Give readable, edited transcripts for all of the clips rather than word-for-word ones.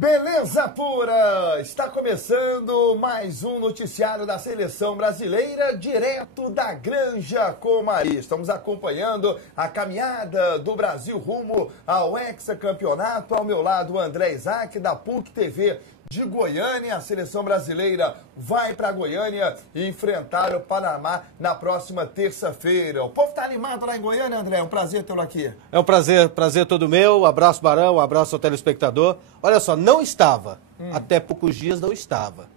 Beleza pura! Está começando mais um noticiário da Seleção Brasileira, direto da Granja Comari. Estamos acompanhando a caminhada do Brasil rumo ao hexacampeonato. Ao meu lado, o André Isaac, da PUC TV de Goiânia. A Seleção Brasileira vai para Goiânia e enfrentar o Panamá na próxima terça-feira. O povo está animado lá em Goiânia, André? É um prazer tê-lo aqui. É um prazer todo meu. Abraço, Barão, abraço ao telespectador. Olha só, não estava, até poucos dias não estava.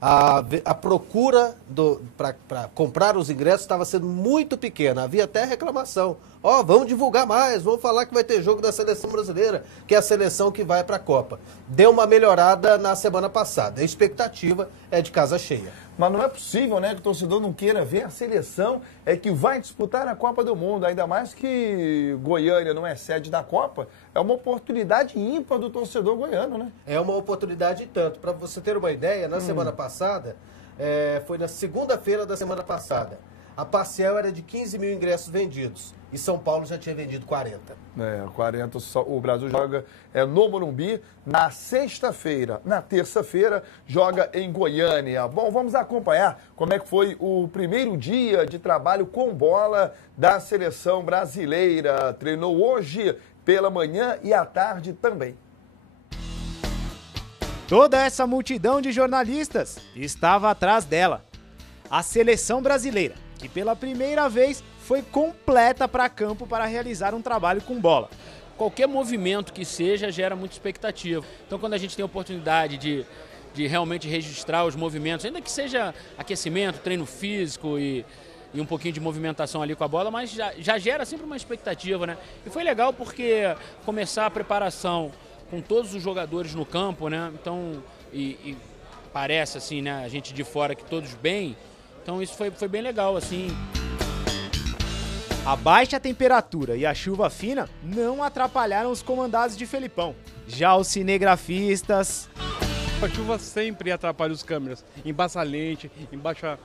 A procura para comprar os ingressos estava sendo muito pequena, havia até reclamação. Vamos divulgar mais, vamos falar que vai ter jogo da Seleção Brasileira, que é a seleção que vai para a Copa. Deu uma melhorada na semana passada, a expectativa é de casa cheia. Mas não é possível, né, que o torcedor não queira ver a seleção que vai disputar a Copa do Mundo, ainda mais que Goiânia não é sede da Copa, é uma oportunidade ímpar do torcedor goiano, né? É uma oportunidade tanto. Para você ter uma ideia, na semana passada, foi na segunda-feira da semana passada, a parcial era de 15 mil ingressos vendidos e São Paulo já tinha vendido 40. 40. O Brasil joga no Morumbi na sexta-feira. Na terça-feira joga em Goiânia. Bom, vamos acompanhar como é que foi o primeiro dia de trabalho com bola da Seleção Brasileira. Treinou hoje pela manhã e à tarde também. Toda essa multidão de jornalistas estava atrás dela. A Seleção Brasileira, que pela primeira vez foi completa para campo para realizar um trabalho com bola. Qualquer movimento que seja gera muita expectativa. Então, quando a gente tem a oportunidade de realmente registrar os movimentos, ainda que seja aquecimento, treino físico e um pouquinho de movimentação ali com a bola, mas já gera sempre uma expectativa, né? E foi legal porque começar a preparação com todos os jogadores no campo, né? Então, e parece assim, né? A gente de fora que todos bem. Então isso foi bem legal, assim. A baixa temperatura e a chuva fina não atrapalharam os comandados de Felipão. Já os cinegrafistas... A chuva sempre atrapalha os câmeras. Embaça a lente, embaça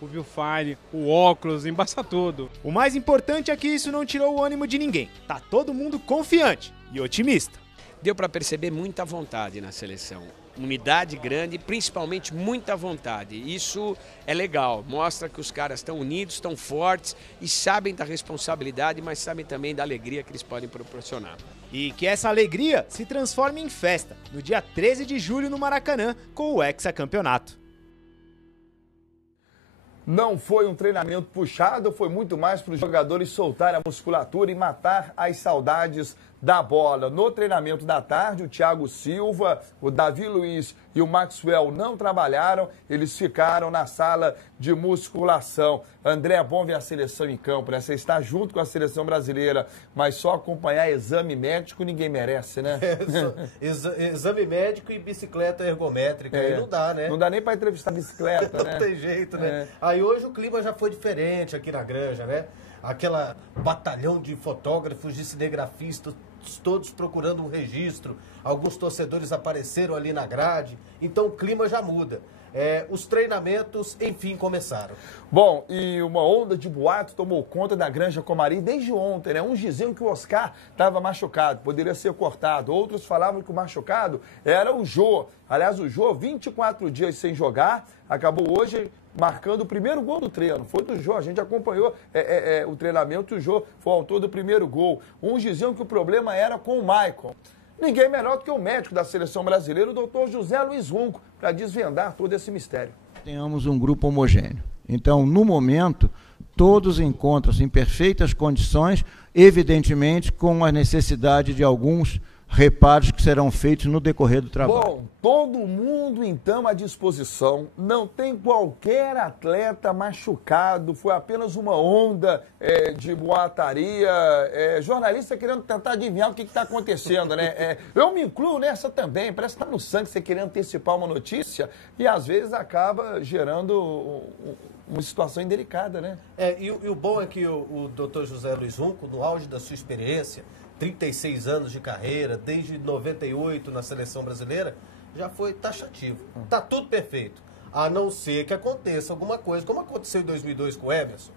o viewfire, o óculos, embaça tudo. O mais importante é que isso não tirou o ânimo de ninguém. Tá todo mundo confiante e otimista. Deu para perceber muita vontade na seleção. Unidade grande, principalmente muita vontade. Isso é legal, mostra que os caras estão unidos, estão fortes e sabem da responsabilidade, mas sabem também da alegria que eles podem proporcionar. E que essa alegria se transforme em festa, no dia 13 de julho no Maracanã, com o hexacampeonato. Não foi um treinamento puxado, foi muito mais para os jogadores soltarem a musculatura e matar as saudades da bola. No treinamento da tarde, o Thiago Silva, o Davi Luiz e o Maxwell não trabalharam, eles ficaram na sala de musculação. André, é bom ver a seleção em campo, né? Você está junto com a seleção brasileira, mas só acompanhar exame médico ninguém merece, né? Exame médico e bicicleta ergométrica, aí não dá, né? Não dá nem para entrevistar bicicleta, né? Não tem jeito, né? Aí hoje o clima já foi diferente aqui na Granja, né? Aquela batalhão de fotógrafos, de cinegrafistas, todos procurando um registro. Alguns torcedores apareceram ali na grade, então o clima já muda. Os treinamentos, enfim, começaram. Bom, e uma onda de boato tomou conta da Granja Comari desde ontem, né? Uns diziam que o Oscar estava machucado, poderia ser cortado. Outros falavam que o machucado era o Jô. Aliás, o Jô, 24 dias sem jogar, acabou hoje marcando o primeiro gol do treino. Foi do Jô, a gente acompanhou o treinamento e o Jô foi o autor do primeiro gol. Uns diziam que o problema era com o Maicon. Ninguém melhor do que o médico da Seleção Brasileira, o doutor José Luiz Runco, para desvendar todo esse mistério. Tenhamos um grupo homogêneo. Então, no momento, todos encontram-se em perfeitas condições, evidentemente com a necessidade de alguns reparos que serão feitos no decorrer do trabalho. Bom, todo mundo então à disposição, não tem qualquer atleta machucado, foi apenas uma onda de boataria, jornalista querendo tentar adivinhar o que está acontecendo, né? Eu me incluo nessa também, parece que está no sangue você querer antecipar uma notícia e às vezes acaba gerando uma situação indelicada, né? E o bom é que o doutor José Luiz Runco, no auge da sua experiência, 36 anos de carreira, desde 98 na Seleção Brasileira, já foi taxativo. Tá tudo perfeito. A não ser que aconteça alguma coisa, como aconteceu em 2002 com o Emerson,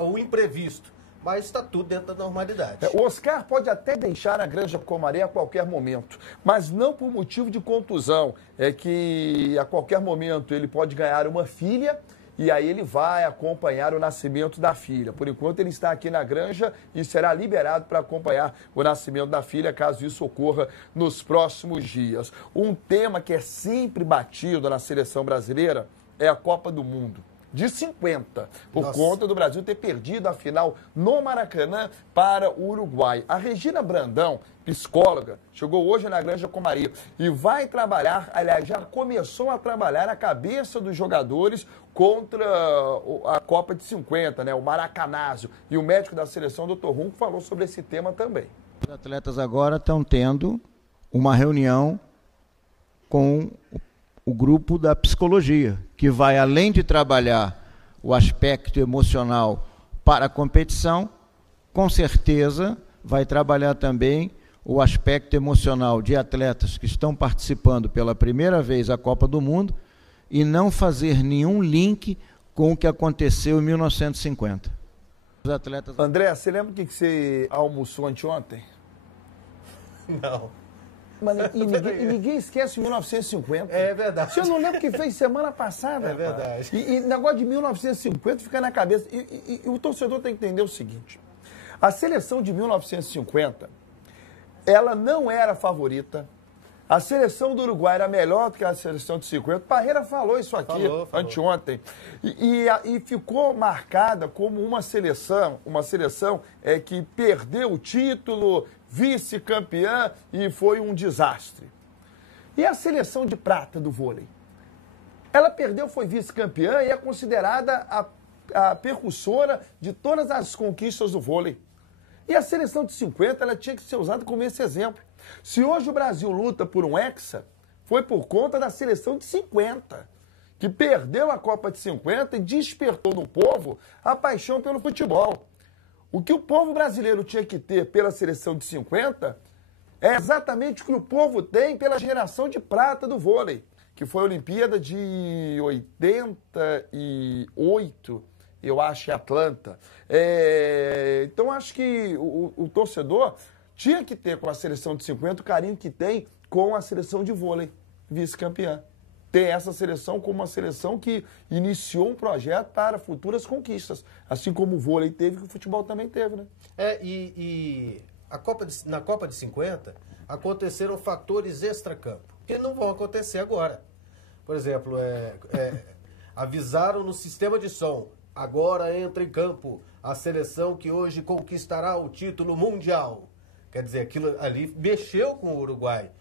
o imprevisto. mas está tudo dentro da normalidade. O Oscar pode até deixar a Granja Comari a qualquer momento, mas não por motivo de contusão. É que a qualquer momento ele pode ganhar uma filha e aí ele vai acompanhar o nascimento da filha. Por enquanto ele está aqui na Granja e será liberado para acompanhar o nascimento da filha, caso isso ocorra nos próximos dias. Um tema que é sempre batido na seleção brasileira é a Copa do Mundo de 50, por conta do Brasil ter perdido a final no Maracanã para o Uruguai. A Regina Brandão, psicóloga, chegou hoje na Granja Comari e vai trabalhar, aliás, já começou a trabalhar a cabeça dos jogadores contra a Copa de 50, né, o Maracanazo. E o médico da seleção, Dr. Runco, falou sobre esse tema também. Os atletas agora estão tendo uma reunião com o grupo da psicologia, que vai, além de trabalhar o aspecto emocional para a competição, com certeza vai trabalhar também o aspecto emocional de atletas que estão participando pela primeira vez da Copa do Mundo e não fazer nenhum link com o que aconteceu em 1950. Os atletas... André, você lembra o que você almoçou anteontem? Não. Mano, e ninguém esquece 1950. É verdade. Você não lembra o que fez semana passada? É verdade. E negócio de 1950 fica na cabeça. E o torcedor tem que entender o seguinte. A seleção de 1950, ela não era favorita. A seleção do Uruguai era melhor do que a seleção de 50. Parreira falou isso aqui anteontem. E ficou marcada como uma seleção que perdeu o título, vice-campeã, e foi um desastre. E a seleção de prata do vôlei? Ela perdeu, foi vice-campeã e é considerada a percussora de todas as conquistas do vôlei. E a seleção de 50, ela tinha que ser usada como esse exemplo. Se hoje o Brasil luta por um hexa, foi por conta da seleção de 50, que perdeu a Copa de 50 e despertou no povo a paixão pelo futebol. O que o povo brasileiro tinha que ter pela seleção de 50 é exatamente o que o povo tem pela geração de prata do vôlei, que foi a Olimpíada de 88, eu acho, em Atlanta. Então, acho que o torcedor tinha que ter com a seleção de 50 o carinho que tem com a seleção de vôlei, vice-campeã. Ter essa seleção como uma seleção que iniciou um projeto para futuras conquistas. Assim como o vôlei teve, que o futebol também teve, né? Na Copa de 50 aconteceram fatores extracampo, que não vão acontecer agora. Por exemplo, avisaram no sistema de som, agora entra em campo a seleção que hoje conquistará o título mundial. Quer dizer, aquilo ali mexeu com o Uruguai.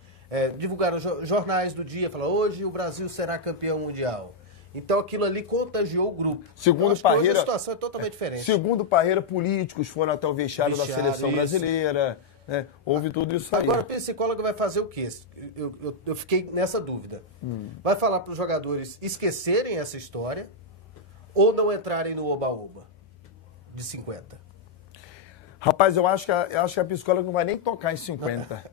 Divulgaram jornais do dia, falaram, hoje o Brasil será campeão mundial. Então aquilo ali contagiou o grupo. Segundo Parreira, a situação é totalmente diferente. Segundo Parreira, políticos foram até o vestiário da seleção brasileira. Né? Houve tudo isso aí. Agora o psicólogo vai fazer o quê? Eu fiquei nessa dúvida. Vai falar para os jogadores esquecerem essa história ou não entrarem no oba-oba de 50? Rapaz, eu acho que a psicóloga não vai nem tocar em 50.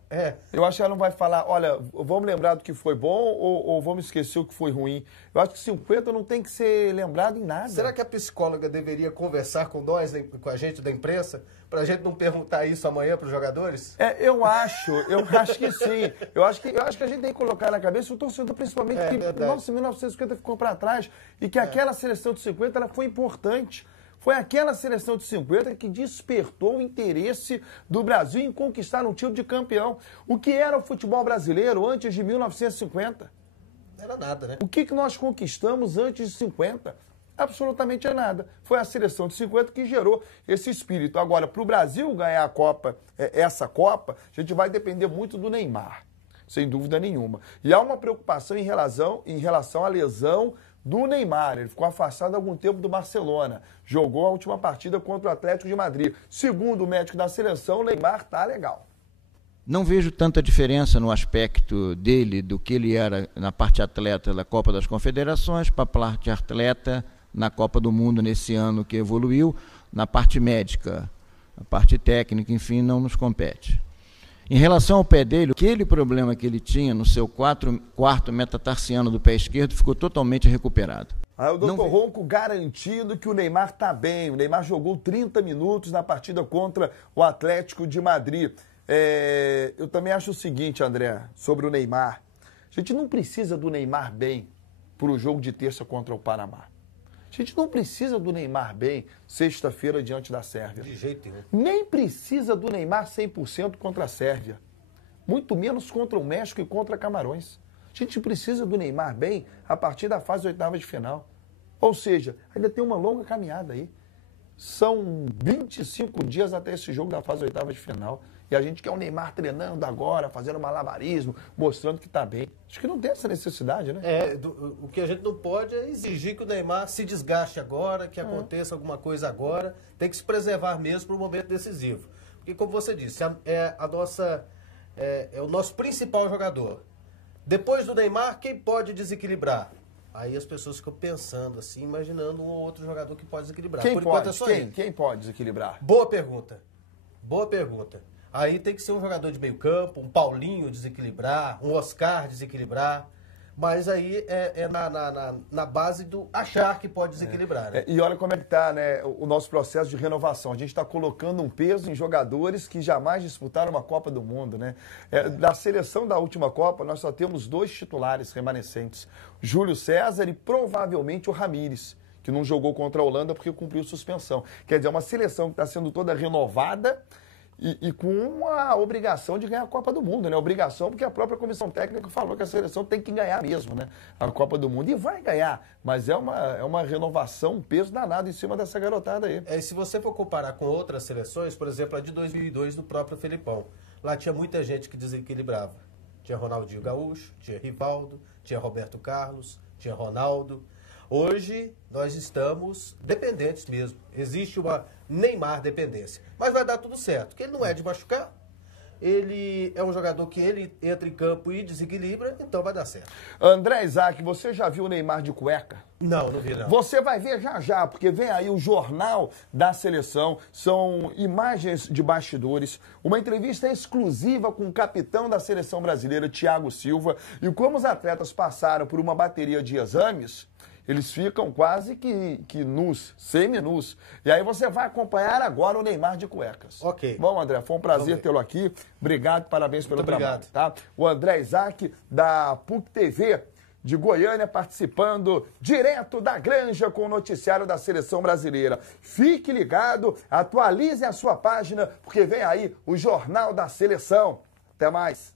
Eu acho que ela não vai falar, olha, vamos lembrar do que foi bom ou vamos esquecer o que foi ruim. Eu acho que 50 não tem que ser lembrado em nada. Será que a psicóloga deveria conversar com nós, com a gente da imprensa, pra gente não perguntar isso amanhã pros jogadores? Eu acho que sim. Eu acho que a gente tem que colocar na cabeça o torcedor, principalmente, que 1950 ficou para trás e que aquela seleção de 50 ela foi importante. Foi aquela seleção de 50 que despertou o interesse do Brasil em conquistar um título de campeão. O que era o futebol brasileiro antes de 1950? Era nada, né? O que nós conquistamos antes de 50? Absolutamente nada. Foi a seleção de 50 que gerou esse espírito. Agora, para o Brasil ganhar a Copa, essa Copa, a gente vai depender muito do Neymar, sem dúvida nenhuma. E há uma preocupação em relação à lesão do Neymar. Ele ficou afastado há algum tempo do Barcelona. Jogou a última partida contra o Atlético de Madrid. Segundo o médico da seleção, o Neymar tá legal. Não vejo tanta diferença no aspecto dele do que ele era na parte atleta da Copa das Confederações para a parte atleta na Copa do Mundo nesse ano que evoluiu. Na parte médica, a parte técnica, enfim, não nos compete. Em relação ao pé dele, aquele problema que ele tinha no seu quarto metatarsiano do pé esquerdo ficou totalmente recuperado. Aí o doutor Ronco garantindo que o Neymar tá bem. O Neymar jogou 30 minutos na partida contra o Atlético de Madrid. Eu também acho o seguinte, André, sobre o Neymar. A gente não precisa do Neymar bem para o jogo de terça contra o Panamá. A gente não precisa do Neymar bem sexta-feira diante da Sérvia. De jeito nenhum. Nem precisa do Neymar 100% contra a Sérvia. Muito menos contra o México e contra Camarões. A gente precisa do Neymar bem a partir da fase oitava de final. Ou seja, ainda tem uma longa caminhada aí. São 25 dias até esse jogo da fase oitava de final. E a gente quer o Neymar treinando agora, fazendo malabarismo, mostrando que está bem. Acho que não tem essa necessidade, né? O que a gente não pode é exigir que o Neymar se desgaste agora, que aconteça alguma coisa agora. Tem que se preservar mesmo para o momento decisivo. Porque, como você disse, é o nosso principal jogador. Depois do Neymar, quem pode desequilibrar? Aí as pessoas ficam pensando assim, imaginando um ou outro jogador que pode desequilibrar. Quem Por pode? enquanto é só ele. Quem pode desequilibrar? Boa pergunta. Boa pergunta. Aí tem que ser um jogador de meio campo, um Paulinho desequilibrar, um Oscar desequilibrar. Mas aí é na base do achar que pode desequilibrar. Né? E olha como é que está, né, o nosso processo de renovação. A gente está colocando um peso em jogadores que jamais disputaram uma Copa do Mundo. Né? Da seleção da última Copa, nós só temos 2 titulares remanescentes. Júlio César e provavelmente o Ramires, que não jogou contra a Holanda porque cumpriu suspensão. Quer dizer, é uma seleção que está sendo toda renovada e com a obrigação de ganhar a Copa do Mundo, né? Obrigação porque a própria comissão técnica falou que a seleção tem que ganhar mesmo, né? A Copa do Mundo. E vai ganhar, mas é uma renovação, um peso danado em cima dessa garotada aí. Se você for comparar com outras seleções, por exemplo, a de 2002 do próprio Felipão, lá tinha muita gente que desequilibrava. Tinha Ronaldinho Gaúcho, tinha Rivaldo, tinha Roberto Carlos, tinha Ronaldo. Hoje, nós estamos dependentes mesmo. Existe uma Neymar dependência. Mas vai dar tudo certo, porque ele não é de machucar. Ele é um jogador que ele entra em campo e desequilibra, então vai dar certo. André Isaac, você já viu o Neymar de cueca? Não vi não. Você vai ver já, porque vem aí o Jornal da Seleção, são imagens de bastidores, uma entrevista exclusiva com o capitão da Seleção Brasileira, Thiago Silva, e como os atletas passaram por uma bateria de exames, eles ficam quase que nus, semi-nus. E aí você vai acompanhar agora o Neymar de cuecas. Ok. Bom, André, foi um prazer tê-lo aqui. Obrigado, parabéns pelo trabalho. Tá? O André Isaac, da PUC TV de Goiânia, participando direto da Granja com o noticiário da Seleção Brasileira. Fique ligado, atualize a sua página, porque vem aí o Jornal da Seleção. Até mais.